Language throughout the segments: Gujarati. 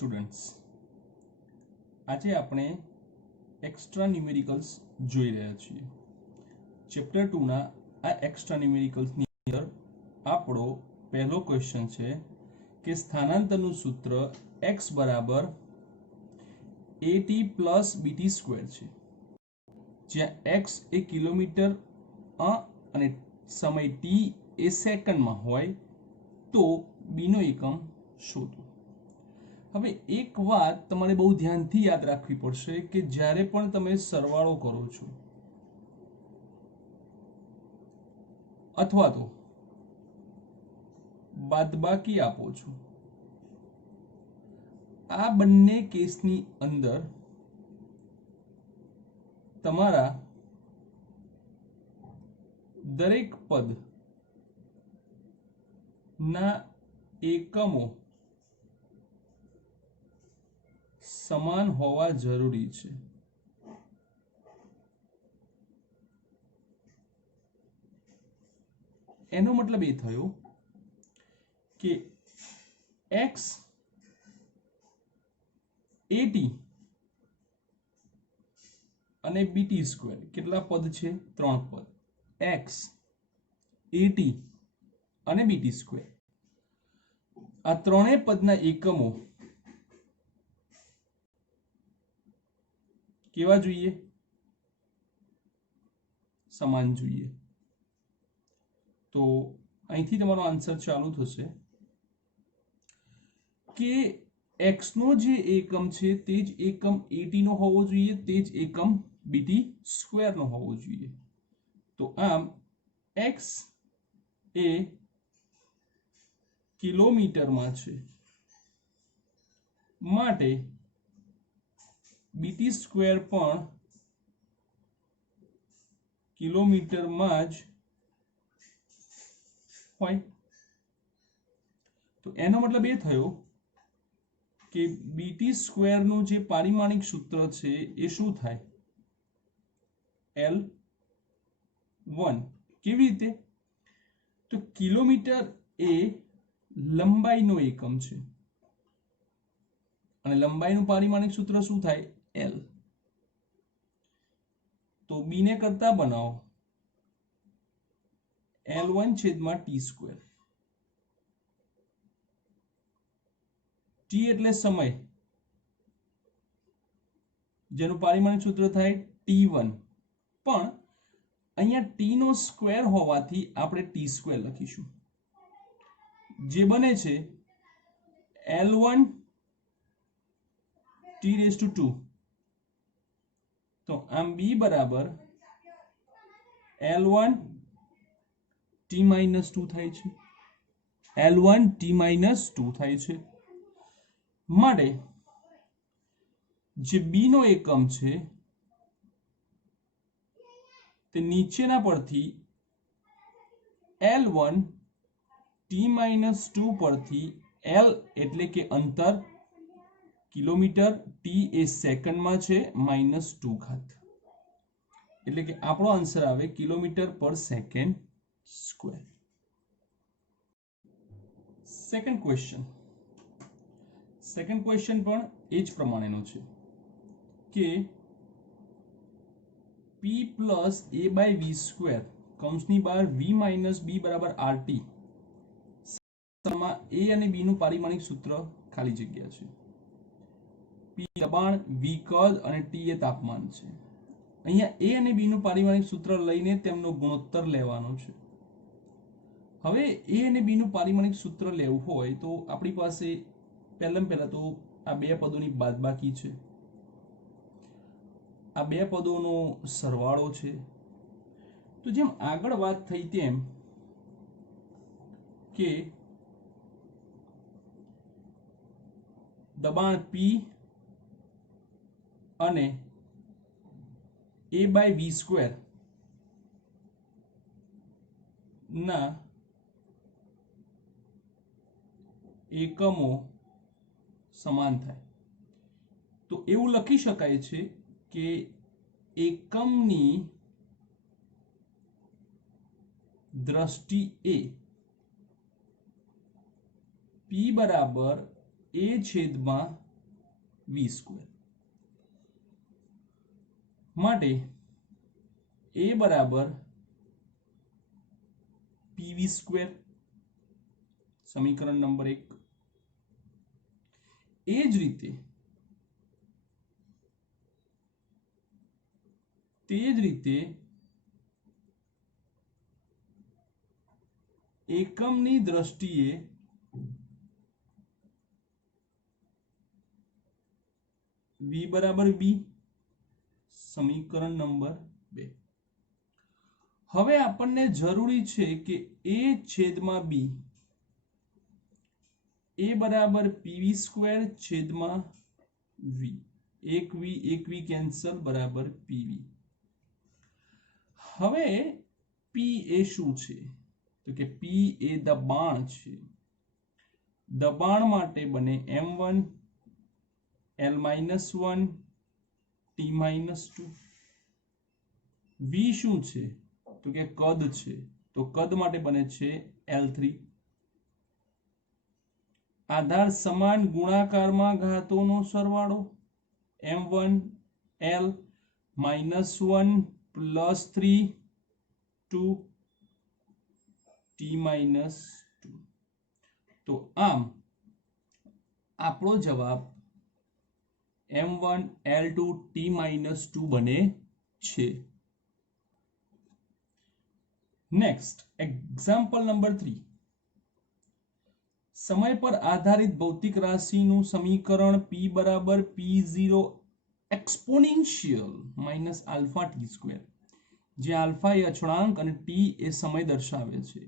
સ્ટુડન્ટ્સ, આજે આપણે એક્સ્ટ્રા ન્યુમેરિકલ્સ જોઈ રહ્યા છીએ. ચેપ્ટર 2 ના આ એક્સ્ટ્રા ન્યુમેરિકલ્સની અંદર આપણો પહેલો ક્વેશ્ચન છે કે સ્થાનાંતરનું સૂત્ર x બરાબર at પ્લસ bt સ્ક્વેર છે, જ્યાં x એ કિલોમીટર અને સમય t એ સેકન્ડમાં હોય તો b નો એકમ શોધો. હવે એક વાત તમારે બહુ ધ્યાનથી યાદ રાખવી પડશે કે જ્યારે પણ તમે સરવાળો કરો છો અથવા તો બાદબાકી આપો છો, આ બંને કેસની અંદર તમારા દરેક પદ ના એકમો સમાન હોવા જરૂરી છે. એનો મતલબ એ થયો કે x at અને bt સ્ક્વેર કેટલા પદ છે? 3 પદ. x at અને bt સ્ક્વેર આ ત્રણેય પદના એકમો કેવા જોઈએ? સમાન જોઈએ. તો અહીંથી તમારો આન્સર ચાલુ થશે કે x નો જે એકમ છે તે જ એકમ at નો હોવો જોઈએ, તે જ એકમ bt સ્ક્વેર નો હોવો જોઈએ. તો આમ x એ કિલોમીટરમાં છે માટે bt સ્ક્વેર પણ કિલોમીટરમાં જ હોય. તો એનો મતલબ એ થયો કે bt સ્ક્વેર નું જે પારિમાણિક સૂત્ર છે એ શું થાય? L1. કેવી રીતે? તો કિલોમીટર એ લંબાઈનો એકમ છે અને લંબાઈનું પારિમાણિક સૂત્ર શું થાય? L. તો b ને કરતા બનાવો L1 છેદમાં t સ્ક્વેર. t એટલે સમય, જેનું પારિમાણિક સૂત્ર થાય t1, પણ અહીંયા t નો સ્ક્વેર હોવાથી આપણે t સ્ક્વેર લખીશું, જે બને છે L1 t raised to 2. તો આમ b બરાબર L1 t minus 2 થાય છે. L1 t minus 2 થાય છે. માટે જે b નો એકમ છે તે નીચેના પરથી L1 t minus 2 પરથી L એટલે કે અંતર કિલોમીટર, t એ સેકન્ડમાં છે -2 ઘાત, એટલે કે આપણો આન્સર આવે કિલોમીટર પર સેકન્ડ સ્ક્વેર. સેકન્ડ ક્વેશ્ચન પણ એ જ પ્રમાણેનો છે કે p plus a by v square કૌંસની બહાર v માઇનસ b બરાબર rt માં a અને b નું પારિમાણિક સૂત્ર ખાલી જગ્યા છે. p દબાણ, v કદ અને t એ તાપમાન છે. અહીંયા a અને b નું પારિમાણિક સૂત્ર લઈને તેમનો ગુણોત્તર લેવાનો છે. હવે a અને b નું પારિમાણિક સૂત્ર લેવું હોય તો આપણી પાસે પહેલા તો આ બે પદોની બાદબાકી છે, આ બે પદોનો સરવાળો છે. તો જેમ આગળ વાત થઈ તેમ કે દબાણ p અને a બાય v સ્ક્વેર ના એકમો સમાન થાય. તો એવું લખી શકાય છે કે એકમની દ્રષ્ટિએ p બરાબર a છેદમાં વી સ્ક્વેર માટે એ બરાબર પીવી સ્ક્વેર સમીકરણ નંબર 1 એ જ રીતે એકમની દ્રષ્ટિએ v બરાબર b સમીકરણ નંબર 2 હવે આપણને જરૂરી છે કે a છેદમાં b a બરાબર pv સ્ક્વેર છેદમાં v એક v કેન્સલ બરાબર pv હવે p એ શું છે તો કે p એ દબાણ છે દબાણ માટે બને m1 l-1 t-2 v શું છે તો કે કદ છે તો કદ માટે બને છે l3 આધાર સમાન ગુણાકારમાં ઘાતોનો સરવાળો m1 l-1 +3 2 t-2 તો આમ આપણો જવાબ m1 l2 t-2 બને છે નેક્સ્ટ એક્ઝામ્પલ નંબર 3 समय पर आधारित भौतिक राशि नु समीकरण p बराबर p0 exponential minus alpha T square जे अल्फा ए अचळांक અને t એ સમય દર્શાવે છે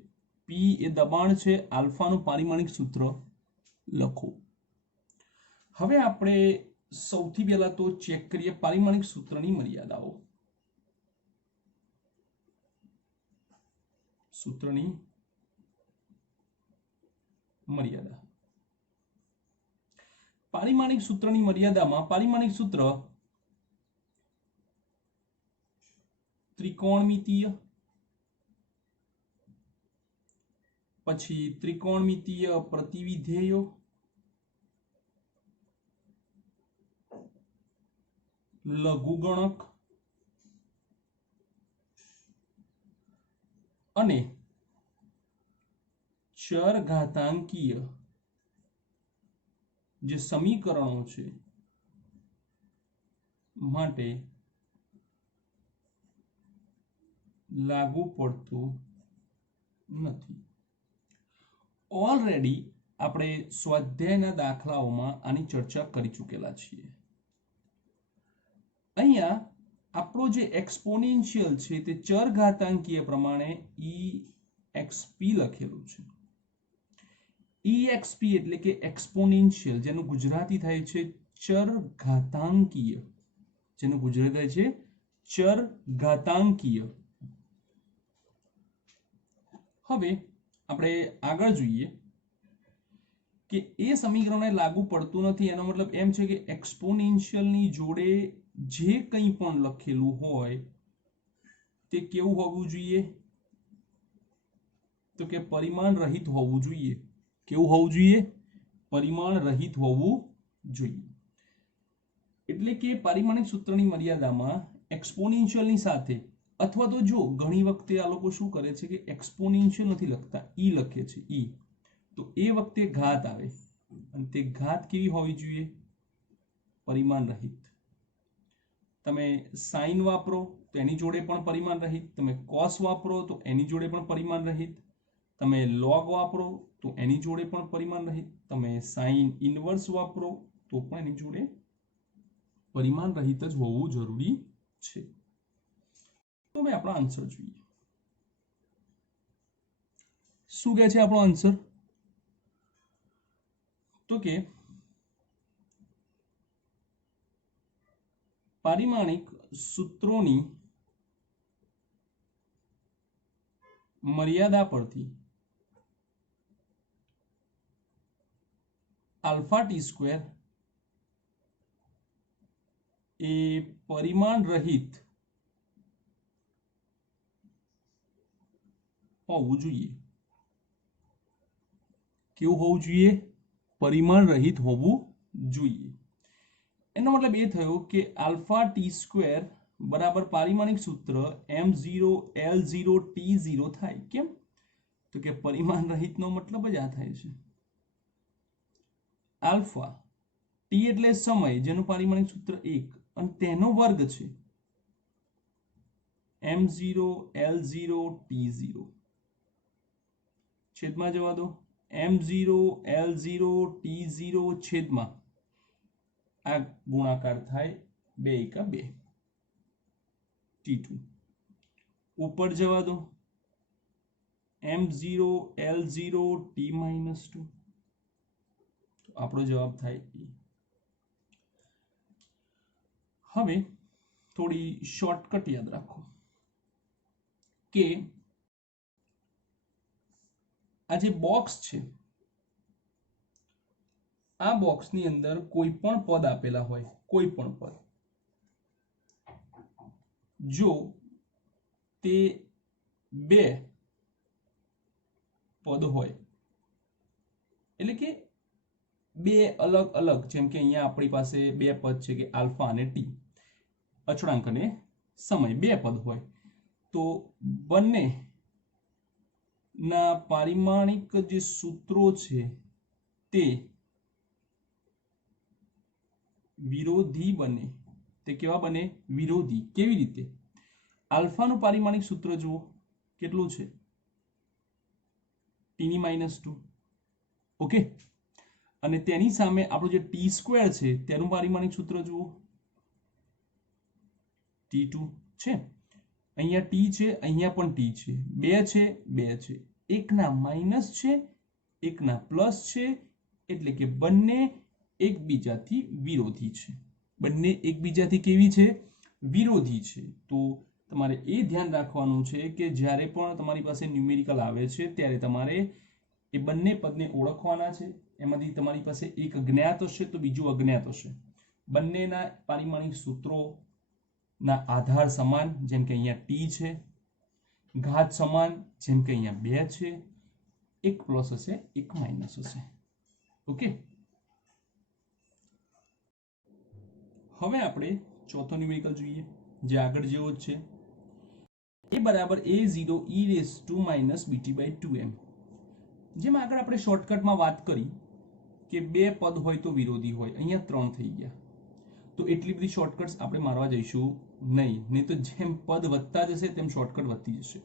p એ દબાણ છે આલ્ફા નું પારિમાણિક સૂત્ર લખો હવે આપણે સૌથી પહેલા તો ચેક કરીએ પારિમાણિક સૂત્રની મર્યાદાઓ સૂત્રની मर्यादा पारिमाणिक सूत्रनी मर्यादामां पारिमाणिक सूत्र त्रिकोणमितीय पछी त्रिकोणमितीय प्रतिविधेयो लघुगणक अने चर घातांकीय जे समीकरणों छे माटे लागू पड़तुं नथी ऑलरेडी આપણે સ્વાધ્યાયના દાખલાઓમાં આની ચર્ચા કરી ચૂકેલા છીએ અહીંયા આપણો જે એક્સપોનેન્શિયલ છે તે ચર ઘાતાંકીય પ્રમાણે exp લખેલું છે exp એટલે કે એક્સપોનેન્શિયલ જેનું ગુજરાતી થાય છે ચર ઘાતાંકીય જેનું ગુજરાતી થાય છે ચર ઘાતાંકીય હવે આપણે આગળ જોઈએ કે એ સમીકરણને લાગુ પડતું નથી એનો મતલબ એમ છે કે એક્સપોનેન્શિયલ ની જોડે જે કંઈ પણ લખેલું હોય તે કેવું હોવું જોઈએ તો કે પરિમાણ રહિત હોવું જોઈએ કેવું હોવું જોઈએ પરિમાણ રહિત હોવું જોઈએ એટલે કે પારિમાણિક સૂત્રની મર્યાદામાં એક્સપોનેન્શિયલની સાથે અથવા તો જો ઘણી વખતે આ લોકો શું કરે છે કે એક્સપોનેન્શિયલ નથી લખતા ઈ લખે છે ઈ તો એ વખતે ઘાત આવે અને તે ઘાત કેવી હોવી જોઈએ પરિમાણ રહિત તમે sin વાપરો તો એની જોડે પણ પરિમાણ રહિત તમે cos વાપરો તો એની જોડે પણ પરિમાણ રહિત તમે log વાપરો તો એની જોડે પણ પરિમાણ રહિત તમે sin ઇનવર્સ વાપરો તો પણ એની જોડે પરિમાણ રહિત જ હોવું જરૂરી છે તો હવે આપણો આન્સર જોઈએ શું કહે છે આપણો આન્સર તો કે પારિમાણિક સૂત્રોની મર્યાદા પરથી अल्फा टी स्क्वेर ए परिमाण रहित होवू जोईए केवुं होवू जोईए परिमाण रहित होवू जोईए એનો મતલબ એ થયો કે આલ્ફા ટી સ્ક્વેર બરાબર પારિમાણિક સૂત્ર m0L0T0 થાય. કેમ? તો કે પરિમાણ રહિતનો મતલબ જ આ થાય છે. આલ્ફા ટી એટલે સમય જેનું પારિમાણિક સૂત્ર 1 અને તેનો વર્ગ છે m0L0T0 છેદમાં જવા દો m0L0T0 છેદમાં આ ગુણાકાર થાય 2 એકા 2 T2 ઉપર જવા દો m0L0T-2 તો આપણો જવાબ થાય E. હવે થોડી શોર્ટકટ યાદ રાખો કે આ જે બોક્સ છે આ બોક્સની અંદર કોઈ પણ પદ આપેલા હોય, કોઈ પણ પદ, જો તે બે પદ હોય એટલે કે બે અલગ અલગ, જેમ કે અહીંયા આપણી પાસે બે પદ છે કે આલ્ફા અને ટી, અચળાંક અને સમય, બે પદ હોય તો બંને ના પારિમાણિક જે સૂત્રો છે તે વિરોધી બને. તે કેવા બને? વિરોધી. કેવી રીતે? આલ્ફાનું પારિમાણિક સૂત્ર જુઓ કેટલું છે, t-2. ઓકે, અને તેની સામે આપણું જે ટી સ્ક્વેર છે તેનું પારિમાણિક સૂત્ર જુઓ t2 છે. અહીંયા ટી છે, અહીંયા પણ ટી છે, બે છે, બે છે, એકના માઇનસ છે, એકના પ્લસ છે, એટલે કે બંને એકબીજાથી વિરોધી છે. બંને એકબીજાથી કેવી છે? વિરોધી છે. તો તમારે એ ધ્યાન રાખવાનું છે કે જ્યારે પણ તમારી પાસે ન્યુમેરિકલ આવે છે ત્યારે તમારે એ બંને પદને ઓળખવાના છે. એમાંથી તમારી પાસે એક જ્ઞાત હશે તો બીજું અજ્ઞાત હશે. બંનેના પારિમાણિક સૂત્રોના આધાર સમાન, જેમ કે અહીંયા ટી છે, ઘાત સમાન, જેમ કે અહીંયા 2 છે, એક પ્લસ હશે, એક માઇનસ હશે. ઓકે, હવે આપણે ચોથો ન્યુમેરિકલ જોઈએ જે આગળ જેવો જ છે. a બરાબર a0 e⁻bt/2m. જેમ આગળ આપણે શોર્ટકટમાં વાત કરી કે બે પદ હોય તો વિરોધી હોય, અહીંયા 3 થઈ ગયા. તો એટલી બધી શોર્ટકટ્સ આપણે મારવા જઈશું નહીં તો જેમ પદ વધતા જશે તેમ શોર્ટકટ વધતી જશે.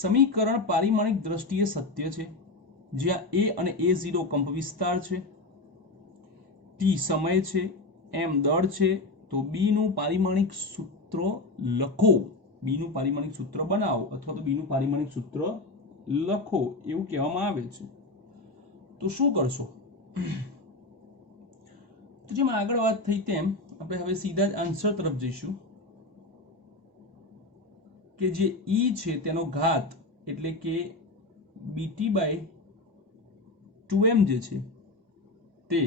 સમીકરણ પારિમાણિક દ્રષ્ટિએ સત્ય છે જ્યાં a અને a0 કંપ વિસ્તાર છે, t સમય છે, m દળ છે. તો b નું પારિમાણિક સૂત્ર લખો, b નું પારિમાણિક સૂત્ર બનાવો અથવા તો b નું પારિમાણિક સૂત્ર લખો એવું કહેવામાં આવે છે. તો શું કરશો? તો જેમ આગળ વાત થઈ તેમ આપણે હવે સીધા જ આન્સર તરફ જઈશું કે જે e છે તેનો ઘાત એટલે કે bt/2m જે છે તે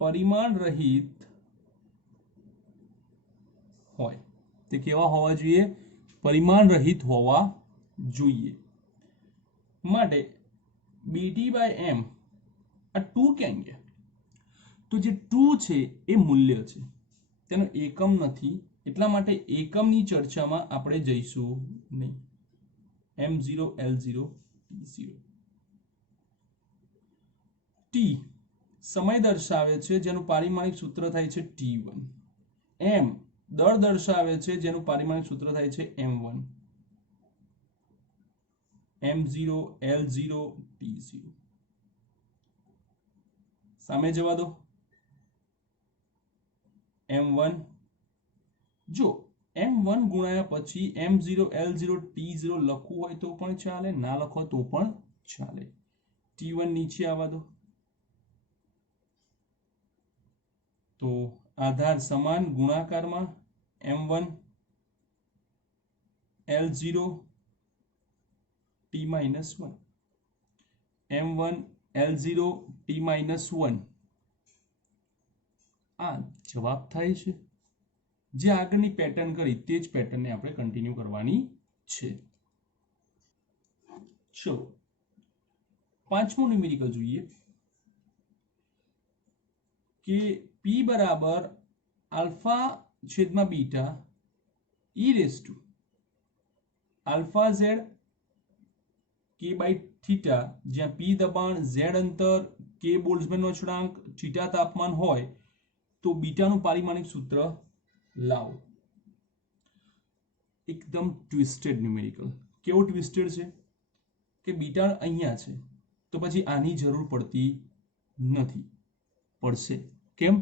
પરિમાણ રહિત હોય. તે કેવા હોવા જોઈએ? પરિમાણ રહિત હોવા જોઈએ. માટે bt/m આ 2 ક્યાં ગયા? તો જે 2 છે એ મૂલ્ય છે, તેનો એકમ નથી, એટલા માટે એકમની ચર્ચામાં આપણે જઈશું નહીં. m0L0T0. t સમય દર્શાવે છે જેનું પારિમાણિક સૂત્ર થાય છે t1. m દળ દર્શાવે છે જેનું પારિમાણિક સૂત્ર થાય છે m1. m0L0T0 સામે જવા દો m1. જો m1 ગુણાયા પછી m0L0T0 લખવું હોય તો પણ ચાલે, ના લખો તો પણ ચાલે. t1 નીચે આવવા દો. તો આધાર સમાન ગુણાકારમાં m1 L0 T-1 m1 L0 T-1 આ જવાબ થાય છે. જે આગળની પેટર્ન કરી તે જ પેટર્નને આપણે કન્ટિન્યુ કરવાની છે. ચલો પાંચમું ન્યુમેરિકલ જોઈએ કે p બરાબર આલ્ફા છેદમાં beta e raise to alpha z k by theta, જ્યાં p દબાણ, z અંતર, k બોલ્ટ્ઝમેનનો અચળાંક, થીટા તાપમાન હોય તો બીટાનું પારિમાણિક સૂત્ર લાવો. એકદમ ટ્વિસ્ટેડ ન્યુમેરિકલ. કેવો ટ્વિસ્ટેડ છે કે બીટા અહીંયા છે તો પછી આની જરૂર પડતી નથી. પડશે. કેમ?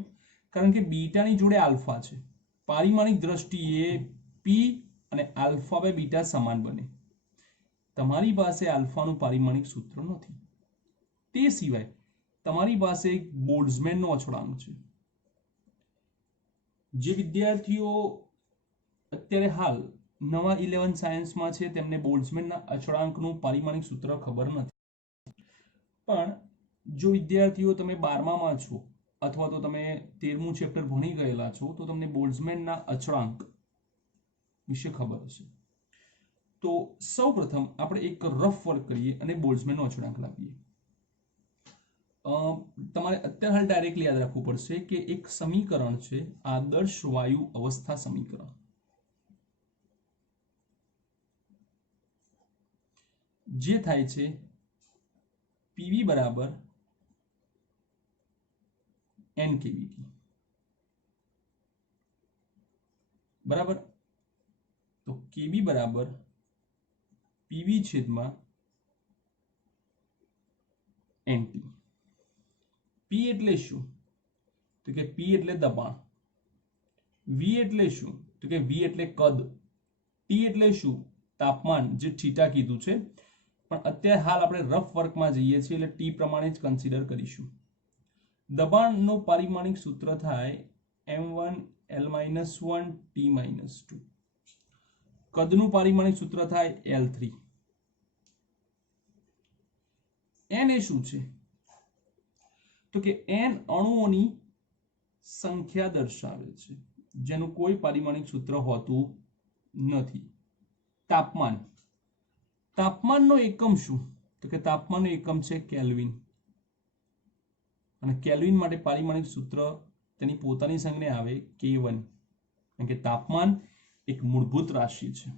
કારણ કે બીટાની જોડે આલ્ફા છે. પારિમાણિક દ્રષ્ટિએ p અને આલ્ફા બાય બીટા સમાન બને. તમારી પાસે આલ્ફાનું પારિમાણિક સૂત્ર નથી. તે સિવાય તમારી પાસે એક બોલ્ટ્ઝમેનનો અચળાંક છે. જે વિદ્યાર્થીઓ અત્યારે હાલ નવા 11 સાયન્સમાં છે તેમને બોલ્ટ્ઝમેનના અચળાંકનું પારિમાણિક સૂત્ર ખબર નથી. પણ જો વિદ્યાર્થીઓ તમે 12મામાં છો અથવા તો તમે 13મું ચેપ્ટર ભણી ગયેલા છો તો તમને બોલ્ટ્ઝમેનના અચળાંક વિશે ખબર હશે. તો સૌપ્રથમ આપણે એક રફ વર્ક કરીએ અને બોલ્ટ્ઝમેનનો અચળાંક લાવીએ. તમારે અત્યારે હાલ ડાયરેક્ટલી યાદ રાખવું પડશે કે એક સમીકરણ છે આદર્શ વાયુ અવસ્થા સમીકરણ. જે થાય છે PV બરાબર NKVT. બરાબર. તો KB બરાબર PV છેદમાં NT. P એટલે શું? તો કે P એટલે દબાણ. V એટલે શું? તો કે V એટલે કદ. T એટલે શું? તાપમાન, જે થીટા કીધું છે. પણ અત્યારે હાલ આપણે રફ વર્કમાં જઈએ છીએ એટલે T પ્રમાણે જ કન્સિડર કરીશું. દબાણનું પારિમાણિક સૂત્ર થાય M1 L-1 T-2. કદનું પારિમાણિક સૂત્ર થાય L3. n એ શું છે? તો કે n અણુઓની સંખ્યા દર્શાવે છે જેનું કોઈ પારિમાણિક સૂત્ર હોતું નથી. તાપમાન. તાપમાનનો એકમ શું? તો કે તાપમાનનો એકમ છે કેલ્વિન. અને કેલ્વિન માટે પારિમાણિક સૂત્ર તેની પોતાની સંજ્ઞા આવે K1. કારણ કે તાપમાન એક મૂળભૂત રાશિ છે.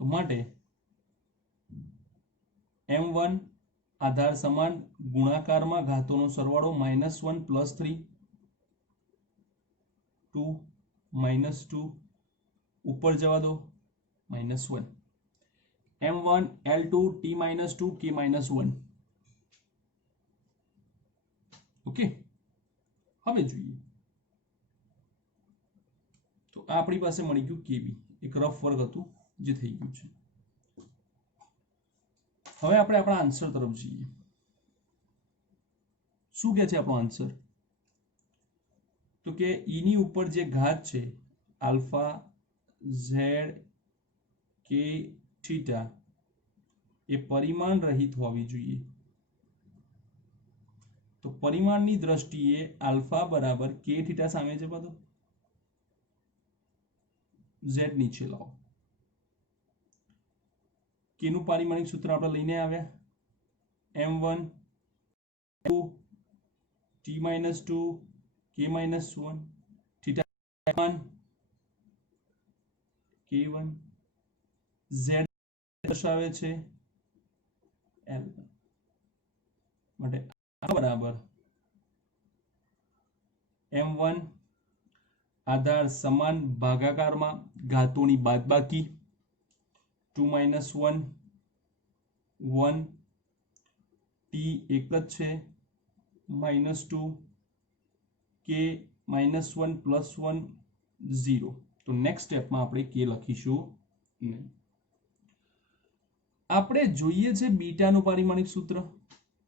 તો માટે M1 આધાર સમાન ગુણાકારમાં ઘાતોનો સરવાળો -1 + 3 2 -2 ઉપર જવા દો -1. M1 L2 T-2 K-1. Okay. હવે જોઈએ તો આપણી પાસે મળી ગયું KB. એક રફ વર્ક હતું જે થઈ ગયું છે. હવે આપણે આપણા આન્સર તરફ જઈએ. શું કહે છે આપણો આન્સર? તો કે E ની ઉપર જે ઘાત છે આલ્ફા ઝેડ કે થીટા એ પરિમાણ રહિત હોવી જોઈએ. તો પરિમાણની દ્રષ્ટિએ આલ્ફા બરાબર કે થીટા સામે જવા દો, ઝેડ નીચે લાવો. કે નું પારિમાણિક સૂત્ર આપણે લઈને આવ્યા M1 2 T-2 K-1 theta 1 K1 z દર્શાવે છે L1 માટે આ બરાબર M1 આધાર સમાન ભાગાકારમાં ઘાતોની બાદબાકી 2 - 1 1 T એક જ છે -2 K -1 + 1 0. તો નેક્સ્ટ સ્ટેપમાં આપણે K લખીશું નહીં. આપણે જોઈએ છે બીટાનું પારિમાણિક સૂત્ર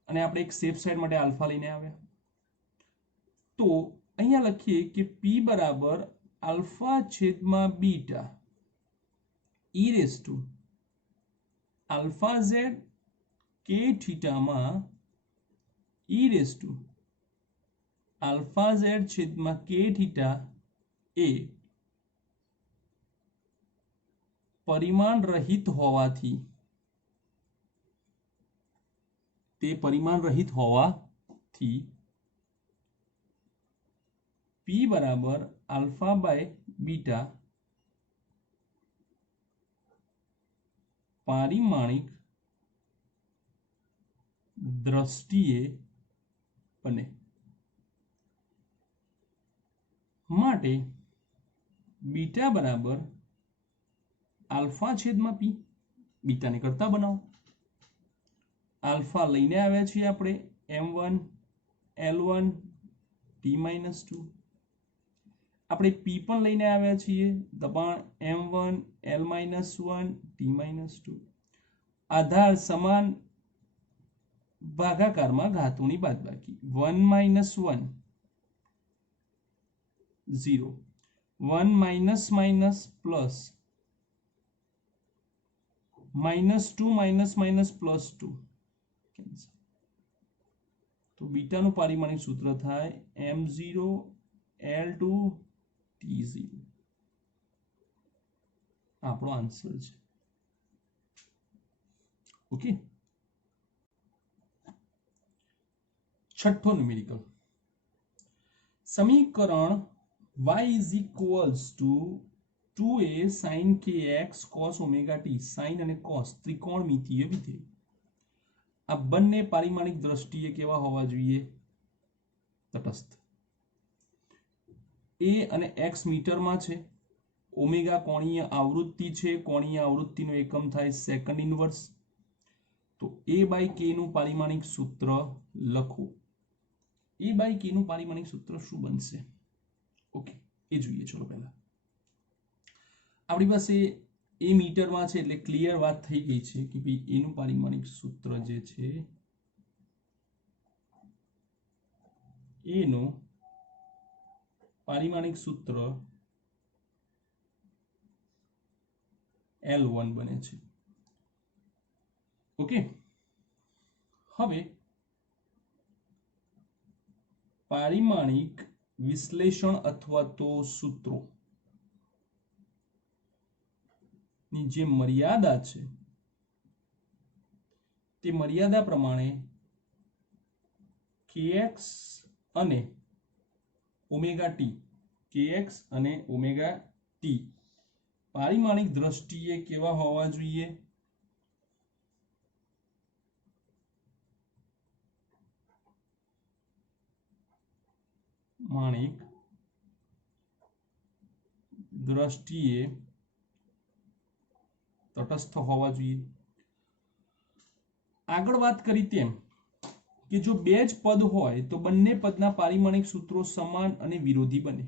અને આપણે એક સેફ સાઈડ માટે આલ્ફા લઈને આવ્યા. તો અહીંયા લખીએ કે P બરાબર આલ્ફા છેદમાં beta e raise to alpha z k થીટામાં e raise to alpha z છેદમાં કે થીટા એ પરિમાણ રહિત હોવાથી થી P બરાબર આલ્ફા બાય બીટા પારિમાણિક દ્રષ્ટિએ બને માટે બીટા બરાબર આલ્ફા છેદમાં પી બીટાને કરતા બનાવો આલ્ફા લઈને આવ્યા છીએ આપણે m1 l1 t-2 આપણે p પણ લઈને આવ્યા છીએ દબાણ m1 l-1 t-2 આધાર સમાન ભાગાકારમાં ઘાતોની બાદબાકી 1 - 1 0 1 minus minus plus -2 minus minus +2 તો બીટાનું પારિમાણિક સૂત્ર થાય m0 l2 t0 આપણો આન્સર છે ઓકે છઠ્ઠો ન્યુમેરિકલ સમીકરણ y = 2a sin kx cos ωt sin અને cos ત્રિકોણમિતીય વિધેય આ બંને પારિમાણિક દ્રષ્ટિએ કેવા હોવા જોઈએ તટસ્થ a અને x મીટરમાં છે ઓમેગા કોણીય આવૃત્તિ છે કોણીય આવૃત્તિનો એકમ થાય સેકન્ડ ઇન્વર્સ તો a/k નું પારિમાણિક સૂત્ર લખો a/k નું પારિમાણિક સૂત્ર શું બનશે ઓકે એ જોઈએ ચલો પહેલા આપણી પાસે એ મીટરમાં છે એટલે ક્લિયર વાત થઈ ગઈ છે કે ભાઈ એનું પારિમાણિક સૂત્ર જે છે એનું પારિમાણિક સૂત્ર L1 બને છે ઓકે હવે પારિમાણિક વિશ્લેષણ અથવા તો સૂત્રો ની જે મર્યાદા છે તે મર્યાદા પ્રમાણે kx અને ઓમેગા ટી kx અને ઓમેગા ટી પારિમાણિક દ્રષ્ટિએ કેવા હોવા જોઈએ માણિક દ્રષ્ટિએ તટસ્થ હોવા જોઈએ આગળ વાત કરી તેમ કે જો બે જ પદ હોય તો બંને પદના પારિમાણિક સૂત્રો સમાન અને વિરોધી બને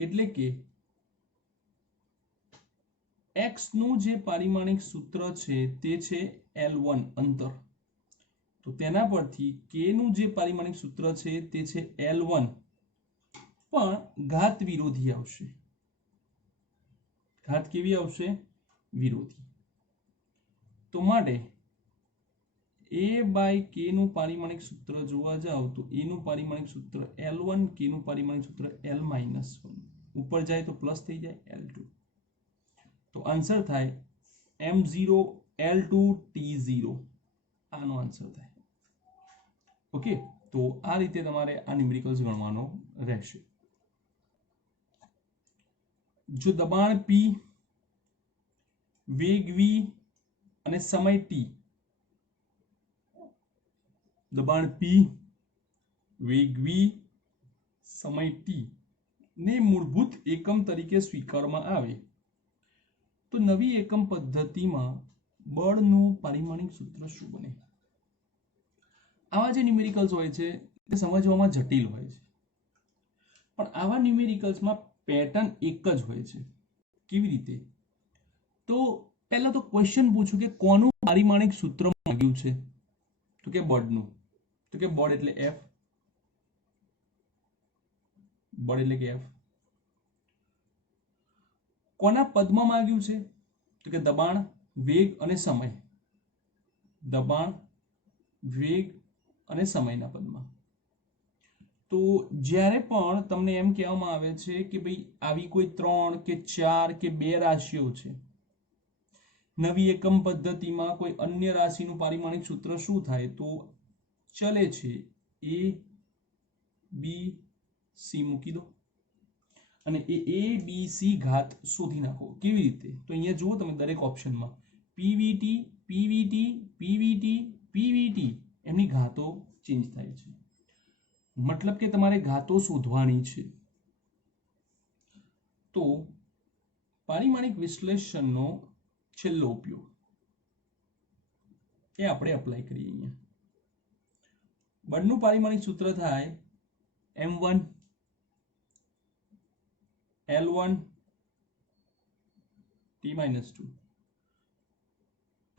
એટલે કે x નું જે પારિમાણિક સૂત્ર છે તે છે L1 અંતર તો તેના પરથી k નું જે પારિમાણિક સૂત્ર છે તે છે L1 પણ ઘાત વિરોધી આવશે ઘાત કેવી આવશે વિરોધી તો માટે a/k નું પારિમાણિક સૂત્ર જોવા જાવ તો a નું પારિમાણિક સૂત્ર L1 k નું પારિમાણિક સૂત્ર L-1 ઉપર જાય તો પ્લસ થઈ જાય L2 તો આન્સર થાય m0 l2 t0 આનો આન્સર થાય ઓકે તો આ રીતે તમારે આ ન્યુમેરિકલ્સ ગણવાનો રહેશે જો દબાણ p વેગ v અને સમય t દબાણ p વેગ v સમય t ને મૂળભૂત એકમ તરીકે સ્વીકારવામાં આવે તો નવી એકમ પદ્ધતિમાં બળનું પારિમાણિક સૂત્ર શું બને આવા જે ન્યુમેરિકલ્સ હોય છે તે સમજવામાં જટિલ હોય છે પણ આવા ન્યુમેરિકલ્સમાં પેટર્ન એક જ હોય છે કેવી રીતે તો પહેલા તો ક્વેશ્ચન પૂછું કે કોનું પારિમાણિક સૂત્ર માંગ્યું છે તો કે બળનું તો કે બળ એટલે F બળ એટલે કે F કોના પદમાં માંગ્યું છે તો કે દબાણ વેગ અને સમય દબાણ વેગ અને સમયના પદમાં તો જ્યારે પણ તમને એમ કહેવામાં આવે છે કે ભાઈ આવી કોઈ 3 કે 4 કે 2 રાશિઓ છે નવી એકમ પદ્ધતિમાં કોઈ અન્ય રાશિનું પારિમાણિક સૂત્ર શું થાય તો ચલે છે એ બી સી મૂકી દો અને એ બી સી ઘાત શોધી નાખો. કેવી રીતે? તો અહીંયા જુઓ તમે દરેક ઓપ્શનમાં પીવીટી પીવીટી પીવીટી પીવીટી એમની ઘાતો ચેન્જ થાય છે. મતલબ કે તમારે ઘાતો શોધવાની છે. તો પારિમાણિક વિશ્લેષણનો છેલ્લો ઉપયોગ એ આપણે એપ્લાય કરીએ. અહીંયા બળનું પારિમાણિક સૂત્ર થાય m1 L1 T-2.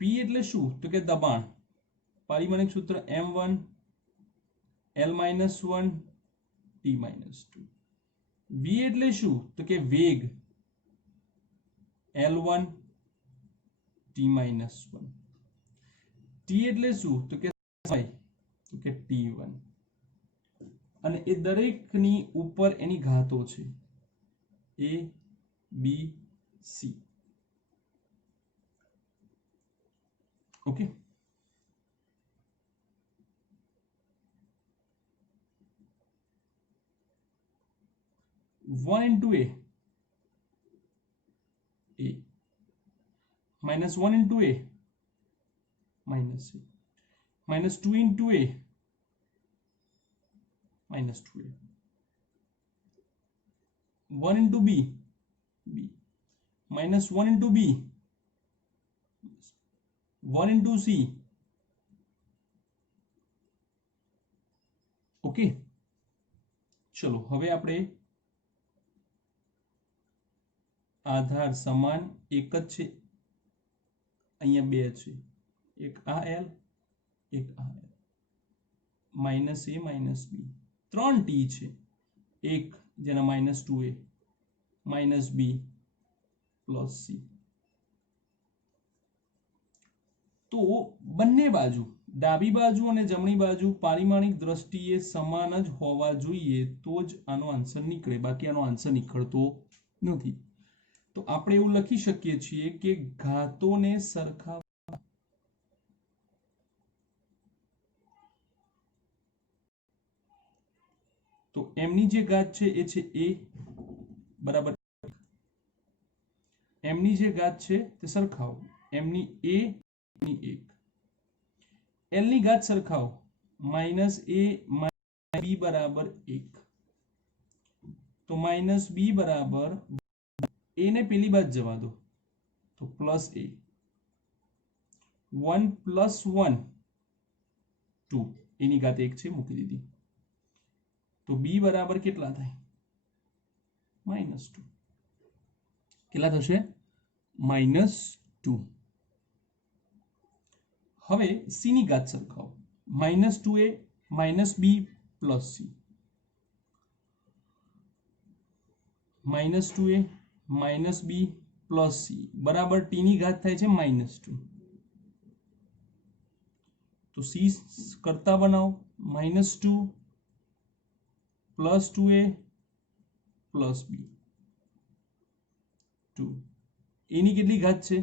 P એટલે શું? તો કે દબાણ. પારિમાણિક સૂત્ર m1 L-1 T-2. V એટલે શું? તો કે વેગ L1 T-1. T એટલે શું? તો કે સમય, તો કે T1. અને એ દરેકની ઉપર એની ઘાતો છે A B C. Okay, one into A minus 1 into A minus A minus 2 into A minus 2A 1 into B minus 1 into B 1 into C. Okay, ચલો હવે આપણે આધાર સમાન એક જ છે, અહીંયા બે છે, એક આ L એક આ L, minus A minus B, 3T છે, એક જેના minus 2A minus B plus C. તો બંને બાજુ ડાબી બાજુ અને જમણી બાજુ પારિમાણિક દ્રષ્ટિએ સમાન જ હોવા જોઈએ તો જ આનો આન્સર નીકળે, બાકી આનો આન્સર નીકળતો નથી. તો આપણે એવું લખી શકીએ છીએ કે ઘાતોને સરખા તો એમની જે ઘાત છે એ છે A બરાબર, એમની જે ઘાત છે તે સરખાવો, એમની A ની 1, L ની ઘાત સરખાવો માઇનસ A B બરાબર 1, તો માઇનસ B બરાબર A ને પેલી બાજુ જવા દો તો પ્લસ A, 1 પ્લસ 1 2, એની ઘાત 1 છે મૂકી દીધી, તો B બરાબર કેટલા થાય? -2. કેટલા થશે? -2. હવે C ની ઘાત સરખાવો, -2A -B plus C, -2A -B plus C બરાબર T ની ઘાત થાય છે -2. તો C કરતા બનાવો, -2 પ્લસ 2A પ્લસ B 2. એની કેટલી ઘાત છે?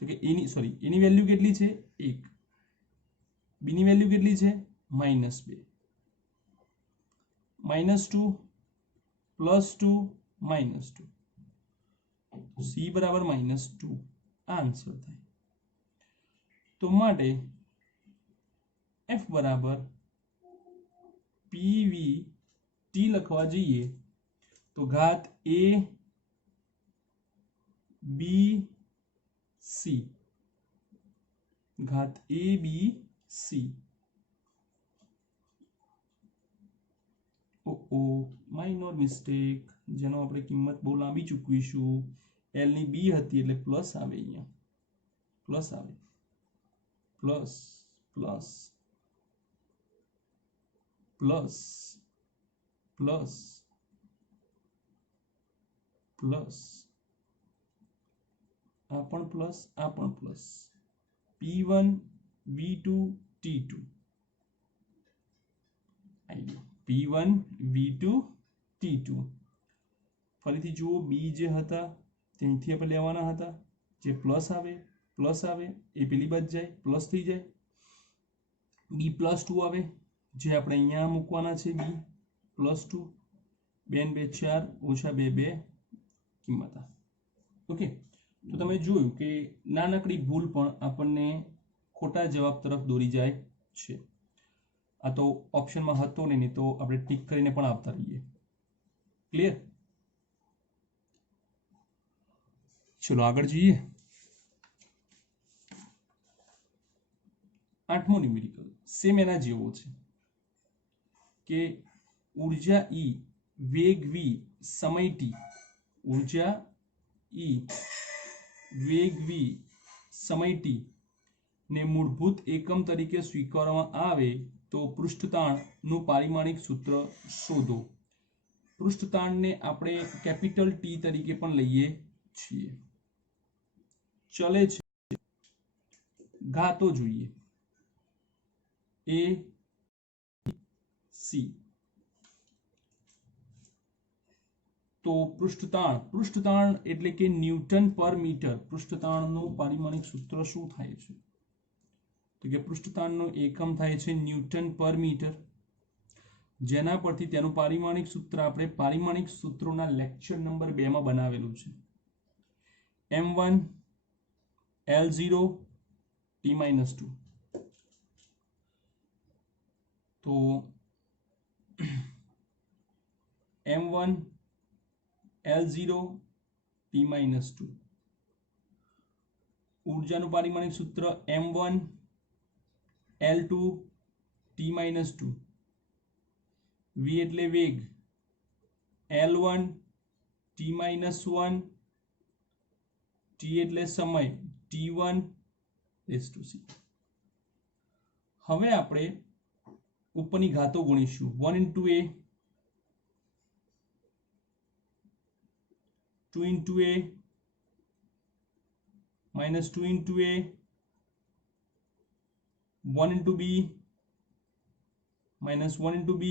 તો કે એની વેલ્યુ કેટલી છે? 1. B ની વેલ્યુ કેટલી છે? -2. -2 પ્લસ 2 -2, C બરાબર -2 આન્સર થાય. તો માટે F બરાબર PVT લખવા જઈએ તો ઘાત A B C, ઘાત A B C. Minor mistake, જેનો આપણે કિંમત બહુ લાંબી ચૂકવીશું. L ની B હતી એટલે પ્લસ આવે, અહીંયા પ્લસ આવે, plus plus plus plus plus, આ પણ પ્લસ આ પણ plus, P1 V2 T2 idea, P1 V2 T2. ફરીથી જુઓ, B જે હતા ત્યાંથી આપણે લેવાના હતા, જે પ્લસ આવે એ પેલી બાજુ જાય પ્લસ થઈ જાય, બી +2 આવે જે આપણે અહીંયા મૂકવાના છે બી +2 2 ને 2 4 ઓછા 2 2 કિંમત આ ઓકે તો તમે જોયું કે નાનકડી ભૂલ પણ આપણને ખોટા જવાબ તરફ દોરી જાય છે આ તો ઓપ્શનમાં હતો ને નહીં તો આપણે ટીક કરીને પણ આપતા રહીએ ક્લિયર ચલો આગળ જઈએ આઠમો ન્યુમેરિકલ સેમ એના જેવો છે કે ઊર્જા E વેગ V સમય T ઊર્જા E વેગ V સમય T ને મૂળભૂત એકમ તરીકે સ્વીકારવામાં આવે તો પૃષ્ઠતાણનું પારિમાણિક સૂત્ર શોધો પૃષ્ઠતાણને આપણે કેપિટલ T તરીકે પણ લઈએ છીએ ચલે છે ઘાતો જોઈએ A C તો પૃષ્ઠતાણ એટલે કે ન્યૂટન પર મીટર પૃષ્ઠતાણનું પારિમાણિક સૂત્ર શું થાય છે તો કે પૃષ્ઠતાણનો એકમ થાય છે ન્યૂટન પર મીટર જેના પરથી તેનું પારિમાણિક સૂત્ર આપણે પારિમાણિક સૂત્રોના લેક્ચર નંબર 2 માં બનાવેલું છે m1 L0 T-2 તો m1 L0 T-2 ઊર્જાનું પારિમાણિક સૂત્ર m1 L2 T-2 v એટલે વેગ L1 T-1 T એટલે સમય T1 c હવે આપણે ઉપરની ઘાતો ગણીશું 1 into a 2 into a minus 2 into a 1 into b minus 1 into b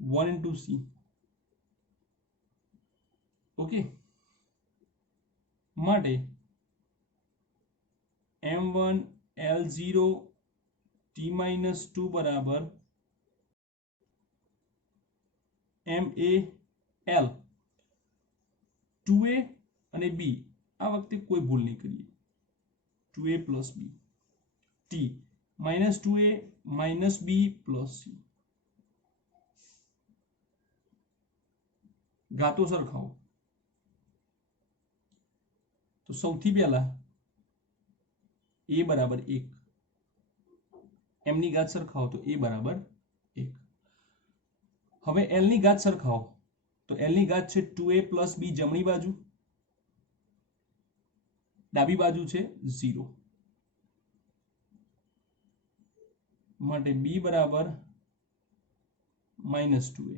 1 into c okay માટે m1 L0 T-2 બરાબર ma L 2a અને b આ વખતે કોઈ ભૂલ નહીં કરીએ 2a plus b t minus 2a minus b plus c ઘાતો સરખાવો તો સૌથી પહેલા a બરાબર 1 m ની ઘાત સરખાવો તો a બરાબર 1 હવે l ની ઘાત સરખાવો તો l ની ઘાત છે 2a plus b જમણી બાજુ ડાબી બાજુ છે 0 માટે b બરાબર -2a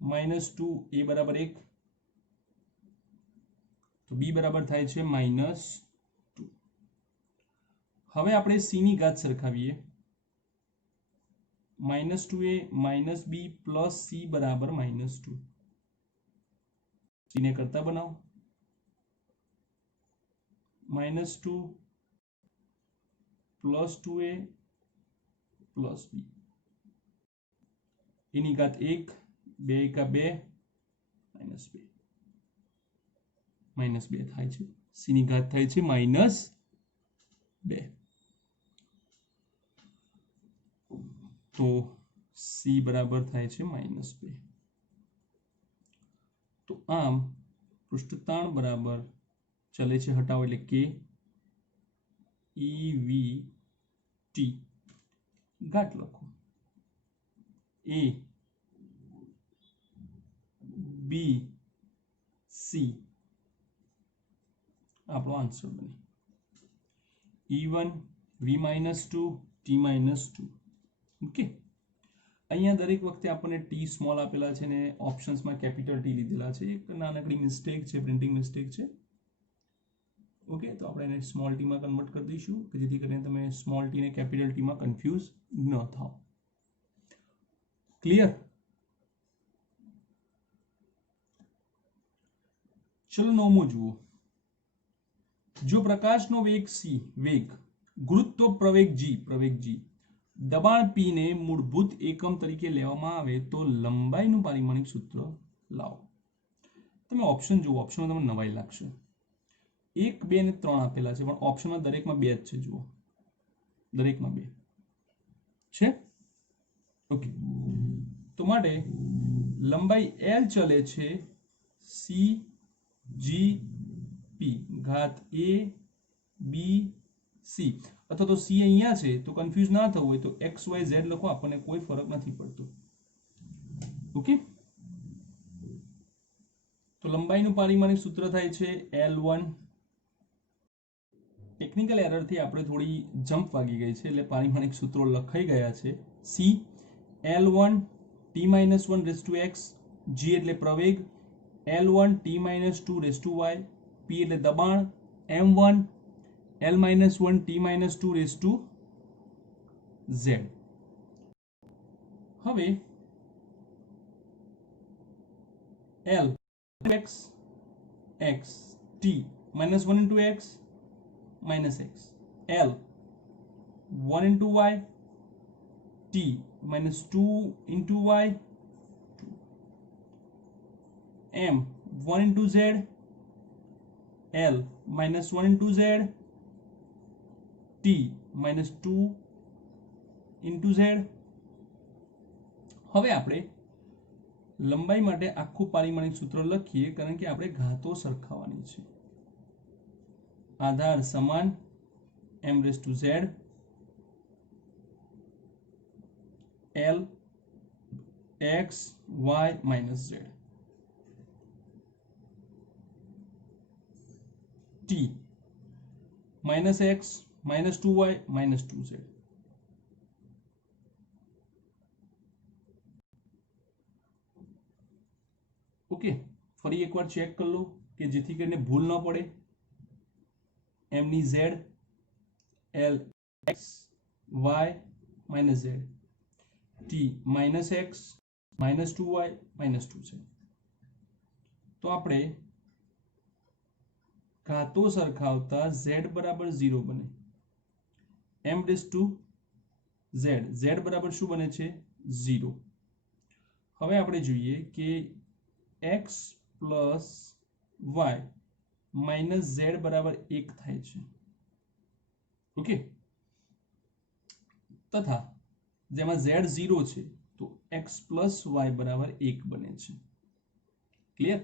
-2a બરાબર 1 તો b બરાબર થાય છે -2 હવે આપણે c ની ઘાત સરખાવીએ -2a - b plus c બરાબર -2 c ને કરતા બનાવો -2 plus 2a plus b એની ઘાત 1 2 એકા 2 -2 -2 થાય છે c ની ઘાત થાય છે -2 તો c બરાબર થાય છે -2 તો આમ પૃષ્ઠતાણ બરાબર ચલે છે હટાવો એટલે કે EVT ઘાત લખો A B C આપણો આન્સર બને E1 V-2 T-2 ઓકે અહીંયા દરેક વખતે આપણને ટી સ્મોલ આપેલા છે ને ઓપ્શન્સમાં કેપિટલ ટી લીધેલા છે એક નાનકડી મિસ્ટેક છે પ્રિન્ટિંગ મિસ્ટેક છે ઓકે તો આપણે એને સ્મોલ ટી માં કન્વર્ટ કરી દઈશું કે જેથી કરીને તમે સ્મોલ ટી ને કેપિટલ ટી માં કન્ફ્યુઝ ન થાઓ ક્લિયર ચલો નવમો જુઓ જો પ્રકાશનો વેગ c ગુરુત્વ પ્રવેગ g દબાણ p ને મૂળભૂત એકમ તરીકે લેવામાં આવે તો લંબાઈનું પારિમાણિક સૂત્ર લાવો. તમે ઓપ્શન જુઓ, ઓપ્શનમાં તમને નવાઈ લાગશે. 1 2 અને 3 આપેલા છે પણ ઓપ્શનમાં દરેકમાં 2 જ છે. જુઓ, દરેકમાં 2 છે. ઓકે, તો માટે લંબાઈ l ચલે છે c g p ઘાત a b c, અથવા તો c અહીંયા છે તો કન્ફ્યુઝ ના થવું હોય તો x y z લખો, આપણને કોઈ ફરક નથી પડતો. ઓકે, તો લંબાઈનું પારિમાણિક સૂત્ર થાય છે L1. ટેકનિકલ એરરથી આપણે થોડી જમ્પ વાગી ગઈ છે એટલે પારિમાણિક સૂત્રો લખાઈ ગયા છે. C L1 t-1 raised to x, g એટલે પ્રવેગ, L1 t-2 raised to y, p એટલે દબાણ, m1 L-1 t-2 raised to z. હવે L x x t -1 into x minus x, L 1 into y, t -2 into y, m 1 into z, L -1 into z, t -2 into z. હવે આપણે લંબાઈ માટે આખું પારિમાણિક સૂત્ર લખીએ, કારણ કે આપણે ઘાતો સરખાવવાની છે. આધાર સમાન m raised to z, L x y minus z, t minus x minus 2y minus 2z. Okay, ફરી એકવાર ચેક કરી લો કે જેથી કરીને ભૂલ ન પડે. m ની z, L x y minus z, t minus x minus 2y minus 2z. તો આપણે ઘાતો સરખાવતા z બરાબર 0 બને, m raised to z, z બરાબર શું બને છે 0. હવે આપણે જોઈએ કે x plus y minus z બરાબર 1 થાય છે. ઓકે, તથા જેમાં z 0 છે તો x plus y બરાબર 1 બને છે. ક્લિયર?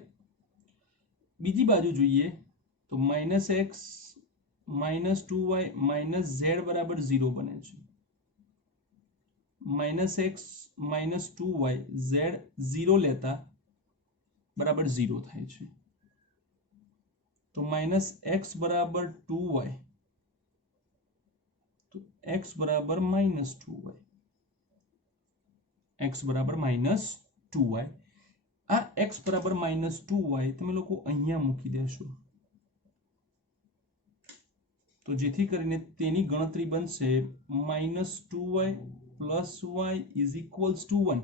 બીજી બાજુ જોઈએ તો -x -2y - z બરાબર 0 બને છે. -x -2y z 0 લેતા બરાબર 0 થાય છે. તો -x બરાબર 2y, તો x બરાબર -2y, x બરાબર -2y. આ x બરાબર -2y તમે લોકો અહીંયા મૂકી દેશો તો જેથી કરીને તેની ગણતરી બનશે -2y plus y is equals to 1,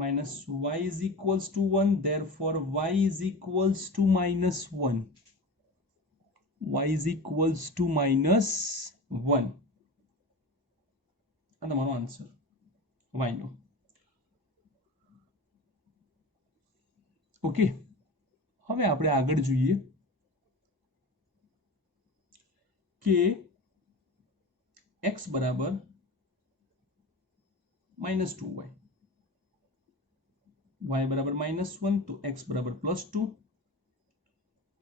minus y is equals to 1, therefore y is equals to -1, y is equals to -1. આ તમારો આન્સર y નો. ઓકે, હવે આપણે આગળ જોઈએ કે x બરાબર -2y, y બરાબર -1 તો x બરાબર +2.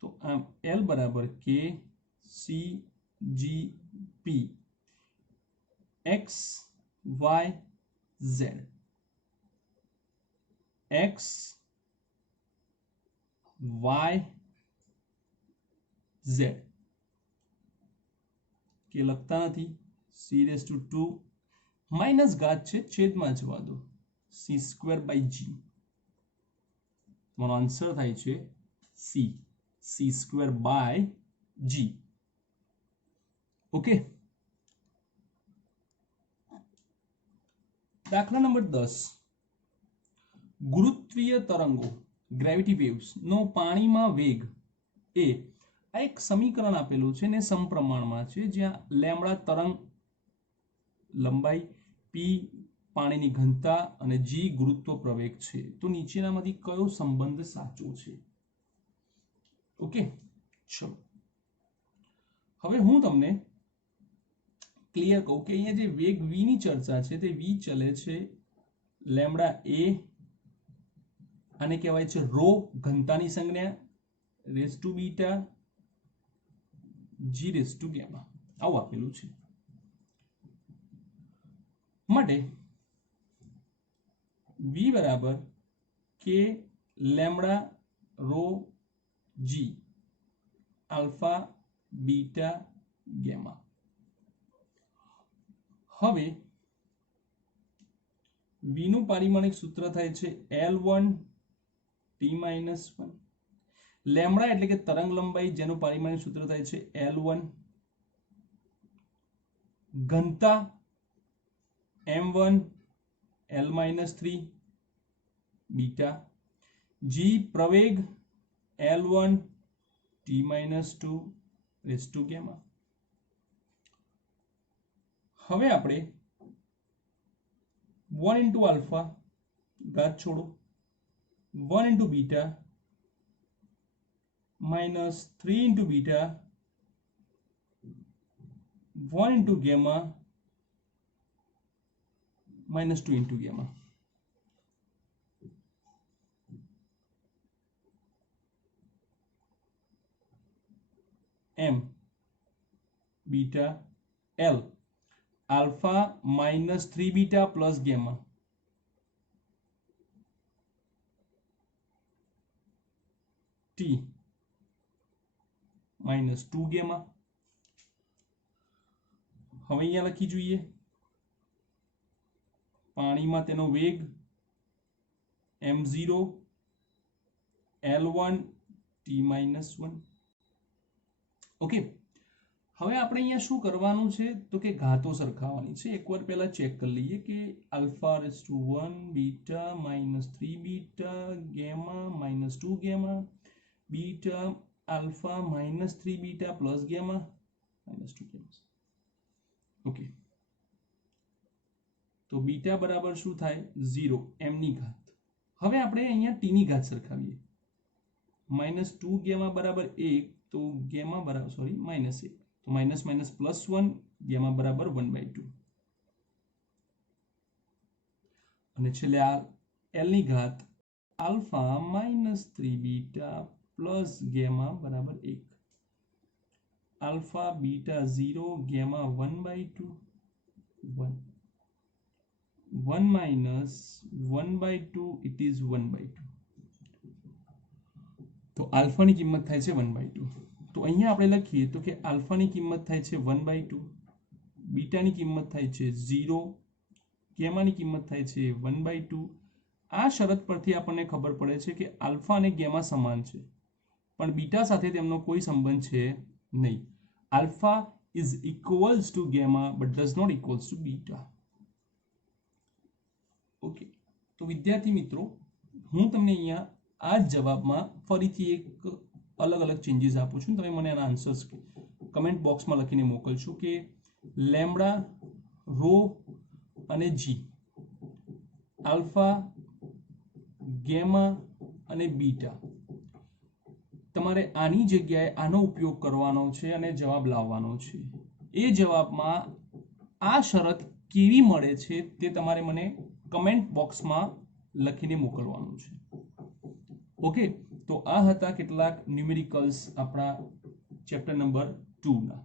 તો આમ L બરાબર k c g p x y z, x y z. કે લખતા નથી, c raised to 2 માઇનસ ઘાત છે છેદમાં જવા દો, c²/g. તમારો આન્સર થાય છે c²/g. ઓકે, દાખલા નંબર 10. ગુરુત્વીય તરંગો ગ્રેવિટી વેવ્સ નો પાણીમાં વેગ એ આ એક સમીકરણ આપેલું છે ને સમપ્રમાણમાં છે, જ્યાં લેમ્બડા તરંગ લંબાઈ, પી પાણીની ઘનતા અને જી ગુરુત્વ પ્રવેગ છે. તો નીચેનામાંથી કયો સંબંધ સાચો છે? ઓકે, ચલો હવે હું તમને ક્લિયર કહું કે અહીંયા જે વેગ v ની ચર્ચા છે તે v ચલે છે લેમ્બડા a, આને કહેવાય છે રો ઘનતાની સંજ્ઞા, raise to beta g raise to gamma, આવું આપેલું છે. માટે v બરાબર k lambda rho g alpha beta gamma. હવે v નું પારિમાણિક સૂત્ર થાય છે L1 t-1. લેમ્બડા એટલે કે તરંગ લંબાઈ, જેનું પારિમાણિક સૂત્ર થાય છે L1. ઘનતા m1 L-3 બીટા. g પ્રવેગ L1 t-2 rays to gamma. હવે આપણે 1 into alpha ઘાત છોડો, 1 into beta minus 3 into beta 1 into gamma minus 2 into gamma. m beta l alpha minus 3 beta plus gamma t minus 2 gamma. હવે અહીંયા લખી જોઈએ પાણીમાં તેનો વેગ m0 L1 t-1. ઓકે, હવે આપણે અહીંયા શું કરવાનું છે તો કે ઘાતો સરખાવવાની છે. એકવાર પહેલા ચેક કરી લઈએ કે alpha raise to 1 beta minus 3 beta gamma minus 2 gamma beta alpha minus 3 beta plus gamma minus 2 gamma. Okay, તો બીટા બરાબર શું થાય 0 m ની ઘાત. હવે આપણે અહીંયા t ની ઘાત સરખાવીએ. માઇનસ 2 ગામા બરાબર 1, તો ગામા બરાબર સોરી માઇનસ 1, તો માઇનસ માઇનસ પ્લસ 1, ગામા બરાબર 1/2. અને છેલ્લે આ l ની ઘાત alpha minus 3 beta plus gamma બરાબર 1. Alpha beta 0 gamma 1/2 1 1 minus 1/2 it is 1/2. તો આલ્ફાની કિંમત થાય છે 1/2. તો અહીંયા આપણે લખીએ તો કે આલ્ફાની કિંમત થાય છે 1/2, બીટાની કિંમત થાય છે 0, ગામાની કિંમત થાય છે 1/2. આ શરત પરથી આપણને ખબર પડે છે કે આલ્ફા અને ગામા સમાન છે, પણ બીટા સાથે તેમનો કોઈ સંબંધ છે નહીં. Alpha is equals to gamma but does not equals to beta. Okay, તો વિદ્યાર્થી મિત્રો, હું તમને અહીંયા આ જ જવાબમાં ફરીથી એક અલગ અલગ ચેન્જીસ આપું છું. તમે મને આના આન્સર્સ કમેન્ટ બોક્સમાં લખીને મોકલશો કે લેમ્બડા રો અને જી આલ્ફા ગામા અને બીટા, તમારે આની જગ્યાએ આનો ઉપયોગ કરવાનો છે અને જવાબ લાવવાનો છે. એ જવાબમાં આ શરત કેવી મળે છે તે તમારે મને કમેન્ટ બોક્સમાં લખીને મોકલવાનું છે. ઓકે, તો આ હતા કેટલાક ન્યુમેરિકલ્સ આપણા ચેપ્ટર નંબર 2 ના.